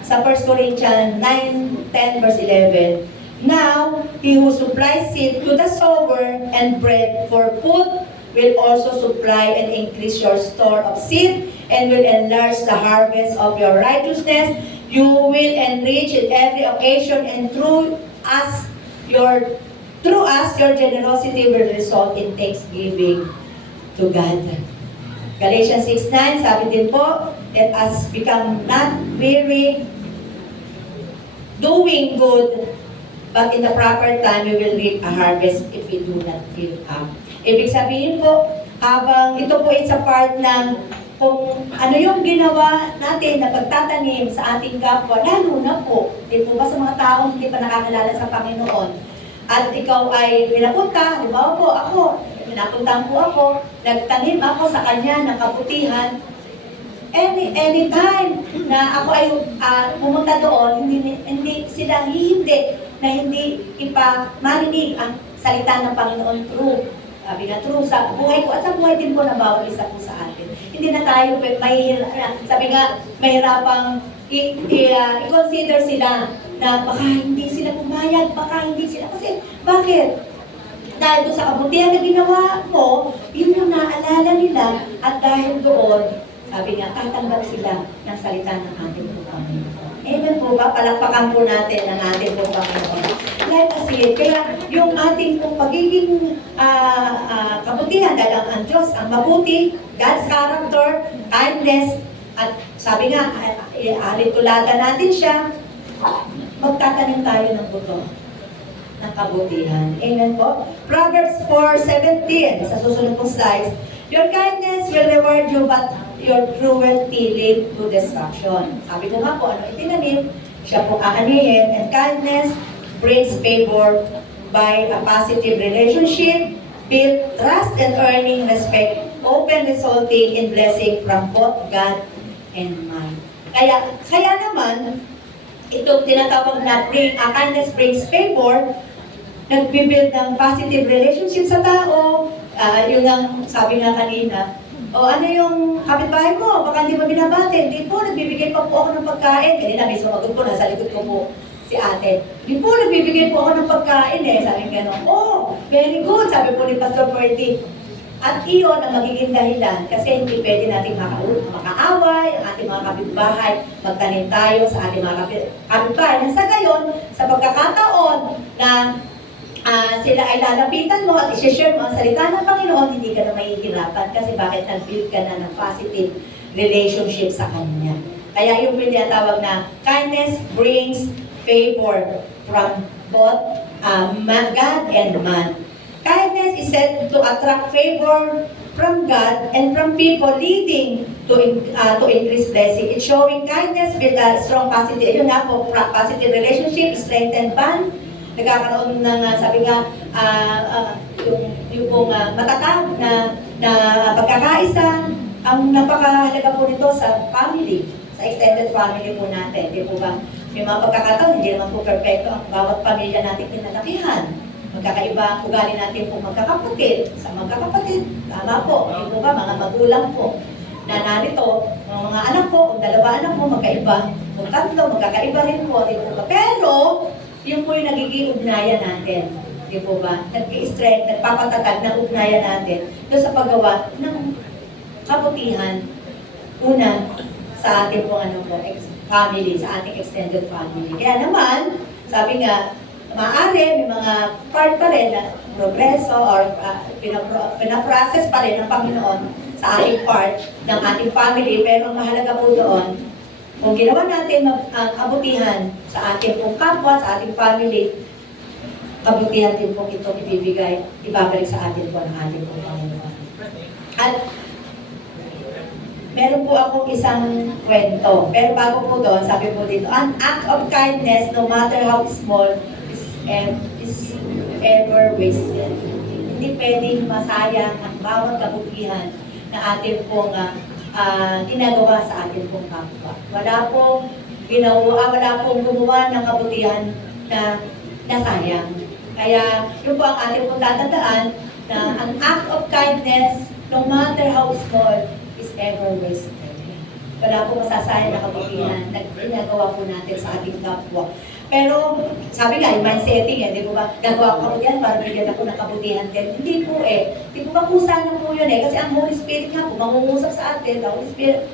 Sa 1 Corinthians 9:10 verse 11, now, he who supplies seed to the sower and bread for food will also supply and increase your store of seed and will enlarge the harvest of your righteousness. You will enrich in every occasion and through us, your generosity will result in thanksgiving to God. Galatians 6:9, sabi din po, let us become not weary doing good, but in the proper time we will reap a harvest if we do not give up. Ibig sabihin po, habang ito po ay sa part ng kung ano yung ginawa natin na pagtatanim sa ating kapwa, lalo na po, di po ba sa mga taong hindi pa nakakilala sa Panginoon, at ikaw ay pinapunta, di ba po, pinapuntahan po ako, nagtanim ako sa kanya ng kabutihan, anytime na ako ay pumunta doon, hindi sila na hindi marinig ang salita ng Panginoon true. Sabi nga, true sa buhay ko at sa buhay din po ng bawat isa po sa atin. Hindi na tayo mahirapang i-consider sila na baka hindi sila pumayag, baka hindi sila. Kasi, bakit? Dahil doon sa kabutihan na ginawa mo, yun yung naalala nila at dahil doon, sabi nga, tatanggap sila ng salita ng ating po Panginoon. Amen po ba? Palakpakan po natin ang ating po Panginoon. Like I said, kaya yung ating po pagiging kabutihan dahil ang Diyos, ang mabuti, God's character, kindness, at sabi nga, alitulada natin siya, magtatanim tayo ng buto ng kabutihan. Amen po? Proverbs 4:17, sa susunod pong slides, your kindness will reward you, but your cruelty lead to destruction. Sabi ko nga po, ano itinanim, siya po aanihin, and kindness brings favor by a positive relationship, build trust and earning respect, open resulting in blessing from both God and man. Kaya naman, itong tinatawag na kindness brings favor, nagbibuild ng positive relationship sa tao, yung ang sabi nga kanina, ano yung kapitbahay mo? Baka hindi mo binabati. Hindi po, nagbibigay pa po ako ng pagkain. Kanina may sumagot po, nasa likod ko po si ate. Hindi po, nagbibigay po ako ng pagkain Sabi nga gano'n, very good, sabi po ni Pastor Ferdy. At iyon ang magiging dahilan kasi hindi pwede nating makaaway ang ating mga kapitbahay. bahay, magtanim tayo sa ating mga kapitbahay. Nang sa gayon, sa pagkakataon na sila ay lalapitan mo at i-share mo ang salita ng Panginoon, hindi ka na mahihirapan kasi bakit nag-build ka na ng positive relationship sa Kanya. Kaya yung tinatawag na kindness brings favor from both God and man. Kindness is said to attract favor from God and from people, leading to increase blessing. It's showing kindness with a strong positive, yun nga po, positive relationship, strengthened bond, nagkakaroon ng, sabi nga, yung pong matatag na pagkakaisa, ang napakahalaga po nito sa family, sa extended family po natin. Di po ba? May mga pagkakataon, hindi naman po perfecto ang bawat pamilya natin kinalakihan. Magkakaiba ang ugali natin po magkakapatid. Sa magkakapatid, tama po, di po ba, mga magulang po. Na narito, mga anak po, kung dalawa anak po, magkaiba. Kung tatlo, magkakaiba rin po, di po ba? Pero, yun po yung nagiging ugnayan natin. Di po ba? Nag-i-strength, nagpapatatag ng ugnayan natin doon sa paggawa ng kabutihan. Una, sa ating po, family, sa ating extended family. Kaya naman, sabi nga, maaari, may mga part pa rin na progreso or pinaprocess pa rin ng Panginoon sa ating part ng ating family. Pero ang mahalaga po doon, kung ginawa natin ang kabutihan sa ating pong kapwa, sa ating family, kabutihan din po ito ibabalik sa atin po ng ating pong Panginoon. At meron po akong isang kwento. Pero bago po doon, sabi po dito, an act of kindness, no matter how small, is ever wasted. Hindi pwedeng masayang ang bawat kabutihan na ating pong ginagawa sa ating pong kapwa. Wala pong gumawa ng kabutihan na nasayang. Kaya yun po ang ating pong tatandaan na an act of kindness, no matter how small, is ever wasted. Wala po masasayang na kabutihan na ginagawa po natin sa ating kapwa. Pero, sabi nga, yung mindsetting di po ba? Gagawa ko kabutihan para bigyan ako ng kabutihan din. Hindi po Hindi po ba kusa na po yun Kasi ang Holy Spirit nga po, mangungusap sa atin, the Holy Spirit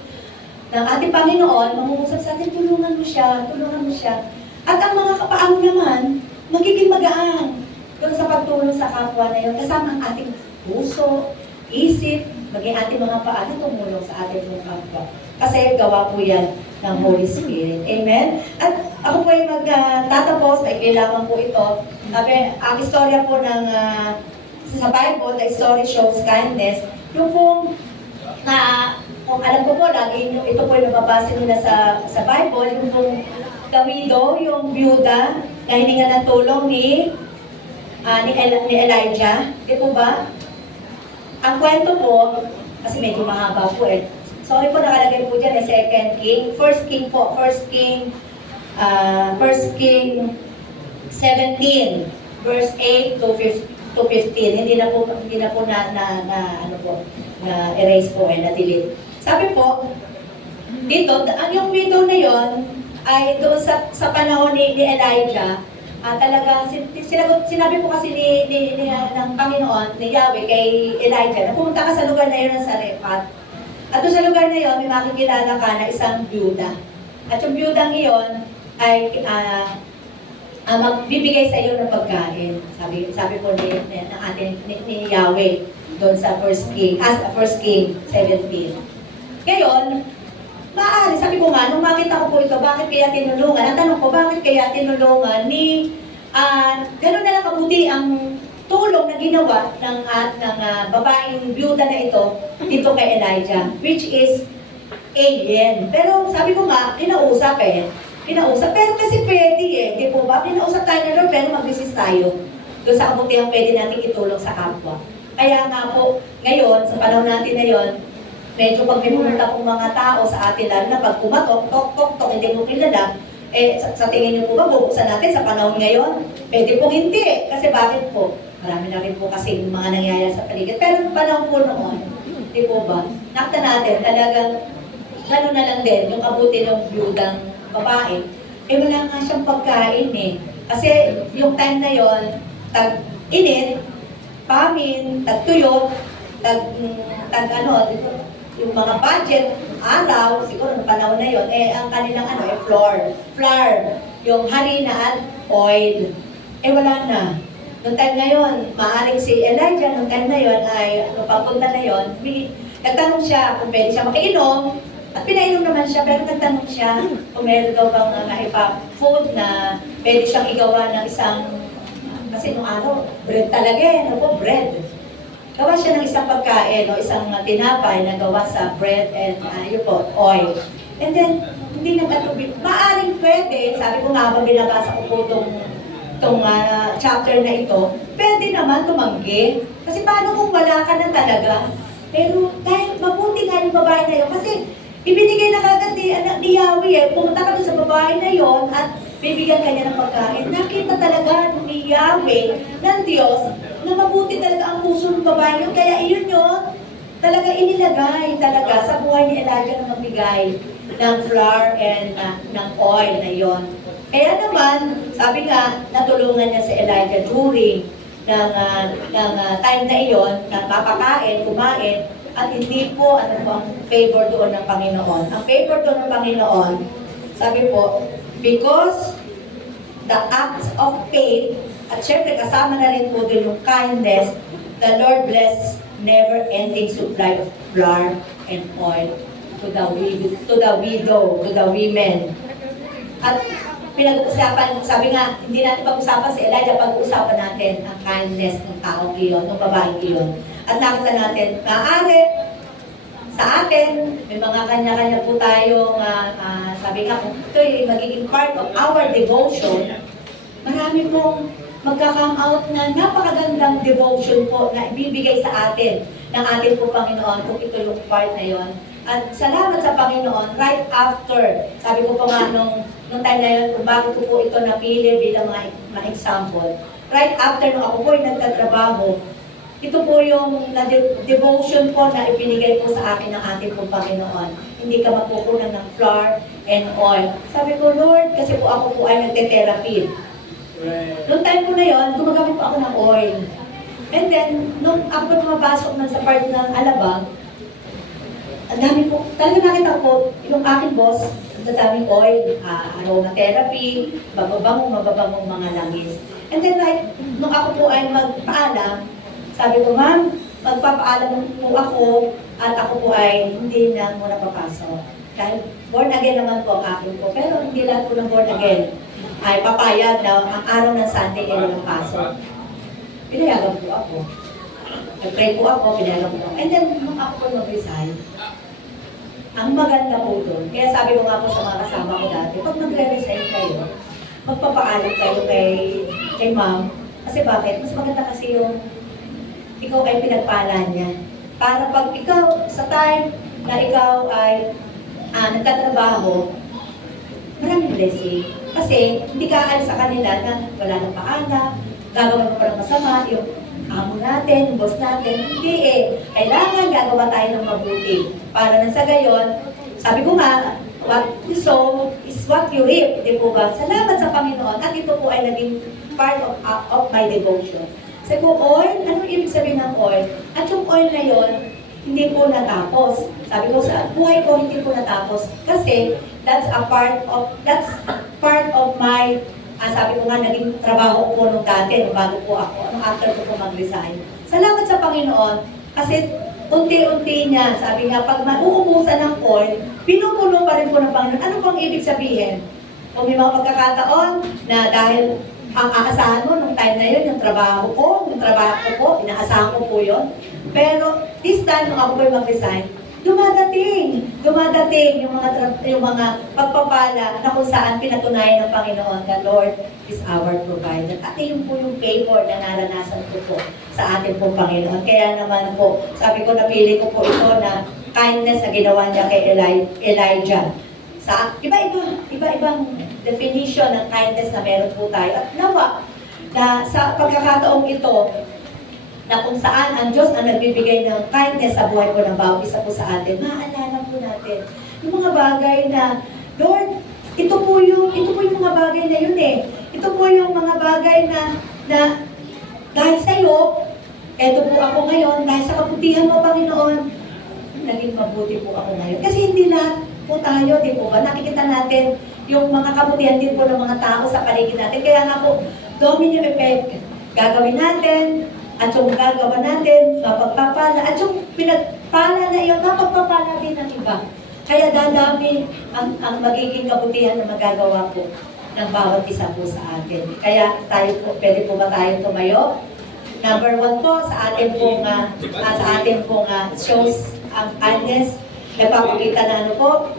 ng ating Panginoon, mangungusap sa atin, tulungan mo siya. At ang mga kapaang naman, magiging magaan doon sa pagtulong sa kapwa na yun. Kasama ang ating puso, isip, maging ating mga paa na tumulong sa ating mga kapwa. Kasi gawa po yan ng Holy Spirit. Amen? At ako po ay magtatapos, may kailangan po ito. Sabi, ang istorya po ng sa Bible, the story shows kindness. Yung pong, kung alam ko po, lagi ito po yung nababasa nila sa Bible, yung pong the widow, yung byuda, na hininga ng tulong ni Elijah. Di po ba? Ang kwento po, kasi medyo mahaba po Sorry po, nakalagay po dyan 2 King. 1 King po, 1 King 17, verse 8 to 15. Hindi na po na erase po na-delete. Sabi po, dito, yung widow na yon ay doon sa panahon ni Elijah, talagang sinabi po kasi ng Panginoon, ni Yahweh kay Elijah, na pumunta ka sa lugar na yun ng Sarephat. At doon sa lugar na yun, may makikilala ka na isang byuda. At yung byudang iyon ay magbibigay sa iyo ng pagkain. Sabi po ni Yahweh doon sa 1 King 17. Ngayon, maaari, sabi ko nga, nung makita ko po ito, bakit kaya tinulungan? Ang tanong ko, bakit kaya tinulungan ni gano'n na lang kabuti ang tulong na ginawa ng babaeng byuda na ito dito kay Elijah, which is alien. Pero sabi ko nga, kinausap. Pero kasi pwede di po ba? Kinausap tayo na Lord, pero mag-resist tayo. Doon sa kabutihan pwede natin itulong sa kapwa. Kaya nga po, ngayon, sa panahon natin na yon, medyo pag may pumunta pong mga tao sa atin, lalo na pag kumatok, tok, hindi mo kilala, sa tingin niyo po ba, bubuksan natin sa panahon ngayon? Pwede pong hindi. Kasi bakit po? Marami na rin po kasi mga nangyayari sa paligid. Pero nung panahon po noon, di po ba? Nakita natin talagang gano'n na lang din yung kabuti ng byudang babae. Wala nga siyang pagkain Kasi yung time na yon, tag-init, pamin, tag-tuyot, yung mga budget, araw, siguro noong panahon na yon, ang kanilang flour, yung harina at oil. Wala na. Noong time na yon, maaaring si Elijah, noong time na yon, pagpunta na yon, nagtanong siya kung pwede siya makiinom, at pinainom naman siya, pero nagtanong siya kung meron daw bang food na pwede siyang igawa ng isang, kasi nung araw, bread talaga bread. Gawa siya ng isang pagkain o isang tinapay na gawa sa bread and oil. And then, hindi nagkatubig. Maaring pwede, sabi ko nga ba binabasa ko po itong chapter na ito, pwede naman tumanggi. Kasi paano kung wala ka na talaga? Pero dahil mabuti nga yung babae na yun, kasi ibinigay na kagad ni Yahweh, pumunta ka doon sa babae na yon at bibigyan kanya ng pagkain. Nakita talaga ni Yahweh ng Diyos na mabuti talaga ang puso ng babae yun. Kaya iyon yun, talaga inilagay talaga sa buhay ni Elijah na magbigay ng flour and ng oil na yon. Kaya naman, sabi nga, natulungan niya si Elijah during ng time na iyon, na mapakain, kumain, at hindi po ang favor doon ng Panginoon. Ang favor doon ng Panginoon, sabi po, because the acts of faith, at syempre kasama na rin po doon yung kindness, the Lord bless never-ending supply of flour and oil to the widow, to the women. At pinag-uusapan, sabi nga, hindi natin pag-usapan si Elijah, pag-uusapan natin ang kindness ng taong iyon, ng babaeng iyon. At nakita natin, maaari sa atin, may mga kanya-kanya po tayong, sabi nga, kung ito'y magiging part of our devotion, marami pong magka-come out na napakagandang devotion po na ibibigay sa atin ng ating po Panginoon kung ito yung part na yon. At salamat sa Panginoon, right after, sabi ko po nga nung time na yun, kung bakit ko po ito napili bilang mga example, right after nung ako po yung nagtatrabaho, ito po yung devotion po na ibinigay po sa akin ng ating pong Panginoon. Hindi ka magkukunan ng flour and oil. Sabi ko, Lord, kasi po ako po ay nagte-therapy. Noong time po na yon, gumagamit po ako ng oil. And then, nung ako po pumapasok na sa part ng alabang, ang dami po, talaga nakita ko, yung aking boss, ang daming oil, aromatherapy, mababangong mga langis. And then, like, nung ako po ay magpaalam, sabi ko, ma'am, magpapaalam po ako at ako po ay hindi na muna papasok. Dahil born again naman po ang akin po. Pero hindi lahat po ng born again ay papayag na ang araw ng Sunday ay walang pasok. Pinayagan po ako. Nag-pray po ako, pinayagan po ako. And then, nung ako po mag-resign, ang maganda po doon, kaya sabi ko nga po sa mga kasama ko dati, pag magre-resign kayo, magpapaalam kayo kay ma'am. Kasi bakit? Mas maganda kasi yung ikaw ay pinagpala niya. Para pag ikaw, sa time na ikaw ay nagtatrabaho, maraming blessing. Kasi hindi ka aalis sa kanila na wala nang paalam, gagawin mo pa ng masama, yung amo natin, yung boss natin. Hindi kailangan gagawa tayo ng mabuti. Para nang sa gayon, sabi ko nga, what you sow is what you reap. Di po ba? Salamat sa Panginoon. At ito po ay naging part of my devotion. Sabi ko, oil? Anong ibig sabihin ng oil? At yung oil na yon, hindi po natapos. Sabi ko, sa buhay ko, hindi po natapos. Kasi, that's part of my, sabi ko nga, naging trabaho ko nung dati, nung bago po ako, nung after ko po mag-resign. Salamat sa Panginoon, kasi unti-unti niya, sabi nga, pag mauubusan ng oil, pinupuno pa rin po ng Panginoon. Ano pong ibig sabihin? Kung may mga pagkakataon na dahil ang aasahan mo nung time na yun, yung trabaho ko inaasahan ko po yun. Pero this time, nung ako po mag-resign, dumadating yung mga pagpapala na kung saan pinatunayan ng Panginoon na Lord is our provider. At yun po yung favor na naranasan ko po sa ating pong Panginoon. Kaya naman po, sabi ko, napili ko po ito na kindness na ginawa niya kay Elijah. Sa iba-ibang definition ng kindness na meron po tayo. At nawa, na sa pagkakataong ito, na kung saan ang Diyos ang nagbibigay ng kindness sa buhay po ng bawat isa po sa atin, maaalala po natin yung mga bagay na, Lord, ito po yung mga bagay na yun Ito po yung mga bagay na dahil sa iyo, eto po ako ngayon, dahil sa kabutihan mo, Panginoon, naging mabuti po ako ngayon? Kasi hindi lahat po tayo, di po ba? Nakikita natin yung mga kabutihan din po ng mga tao sa paligid natin. Kaya nga po, domino effect. Gagawin natin, at yung gagawa natin, mapagpapala, at yung pinagpala na iyon, mapagpapala din ng iba. Kaya dadami ang magiging kabutihan na magagawa po ng bawat isa po sa atin. Kaya tayo po, pwede po ba tayo tumayo? Number 1 po, sa ating pong shows ang kindness, nagpapakita na ano po.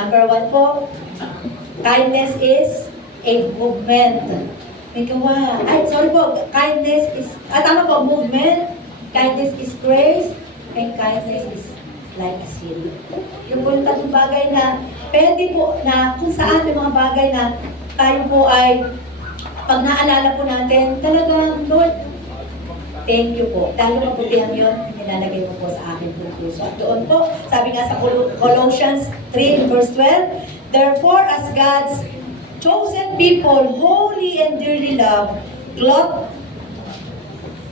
Number 1 po, kindness is a movement. May gawa. Ay, sorry po, kindness is, tama po, movement, kindness is grace, and kindness is like a shield. Yung po yung tatlong bagay na pwede po na kung saan may mga bagay na tayo po ay pag naalala po natin, talagang Lord, thank you po. Dahil mabutihan yun, nilalagay mo po sa akin po puso. At doon po, sabi nga sa Colossians 3 verse 12, therefore as God's chosen people, holy and dearly loved, clothe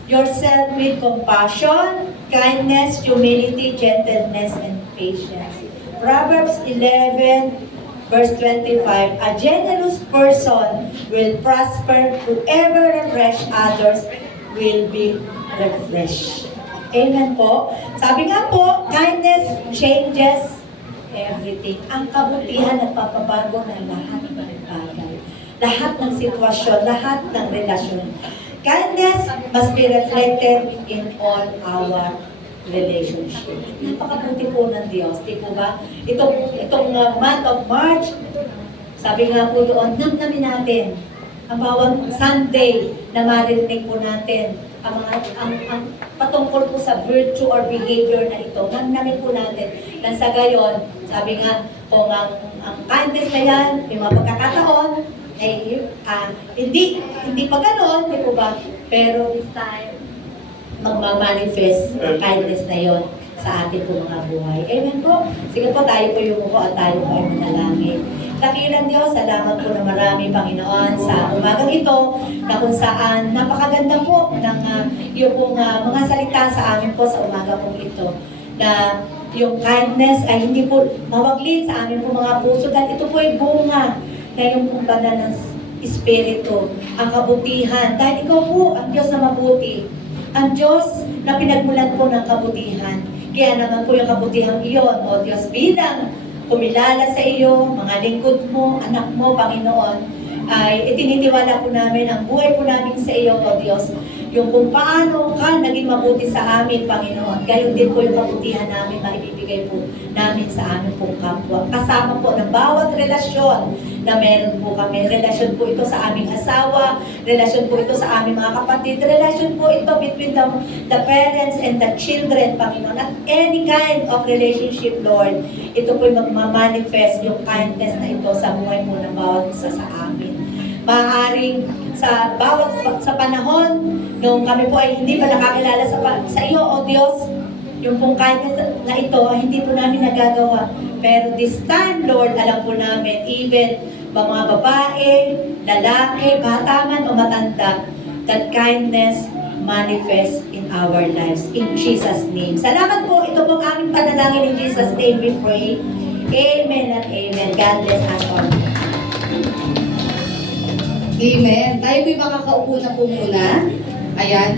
yourself with compassion, kindness, humility, gentleness, and patience. Proverbs 11, verse 25, a generous person will prosper, whoever refresh others will be refreshed. Amen po. Sabi nga po, kindness changes everything. Ang kabutihan nagpapabago ng lahat ng bagay. Lahat ng sitwasyon, lahat ng relasyon. Kindness must be reflected in all our relationship. Napakabuti po ng Diyos, di po ba? Itong month of March, sabi nga po doon, namnamin natin ang bawat Sunday na maririnig po natin ang patungkol po sa virtue or behavior na ito. Namnamin po natin. Nang sa gayon, sabi nga, kung ang kindness na yan, may mga pagkakataon, hindi pa ganon, di po ba? Pero this time, magmamanifest ang kindness na yon sa ating po mga buhay. Amen po. Sige po, tayo po yumuko at tayo po ay manalangin. Dakilan Diyos, salamat po na marami, Panginoon, sa umagang ito, na kung saan napakaganda po ng iyong pong mga salita sa amin po sa umaga po ito, na yung kindness ay hindi po mawaglin sa amin po mga puso, dahil ito po ay bunga na yung pong banal ng Espiritu, ang kabutihan, dahil ikaw po ang Diyos na mabuti, ang Diyos na pinagmulan po ng kabutihan. Kaya naman po yung kabutihan iyon, O Diyos, bilang kumilala sa iyo, mga lingkod mo, anak mo, Panginoon, ay itinitiwala po namin ang buhay po namin sa iyo, O Diyos. Yung kung paano ka naging mabuti sa amin, Panginoon, gayon din po yung kabutihan namin maibibigay po namin sa amin pong kapwa. Kasama po ng bawat relasyon na meron po kami. Relasyon po ito sa aming asawa, relasyon po ito sa aming mga kapatid, relasyon po ito between the parents and the children, Panginoon. At any kind of relationship, Lord, ito po yung magmamanifest yung kindness na ito sa buhay mo ng bawat isa sa amin. Maaaring sa panahon nung kami po ay hindi pa nakakilala sa iyo, O Diyos, yung pong kindness na ito, hindi po namin nagagawa. Pero this time, Lord, alam po namin, even mga babae, lalaki, bata man o matanda, that kindness manifest in our lives. In Jesus' name. Salamat po. Ito pong aming panalangin in Jesus' name we pray. Amen and amen. God bless us all. Amen. Tayo po'y makakaupo na po muna. Ayan.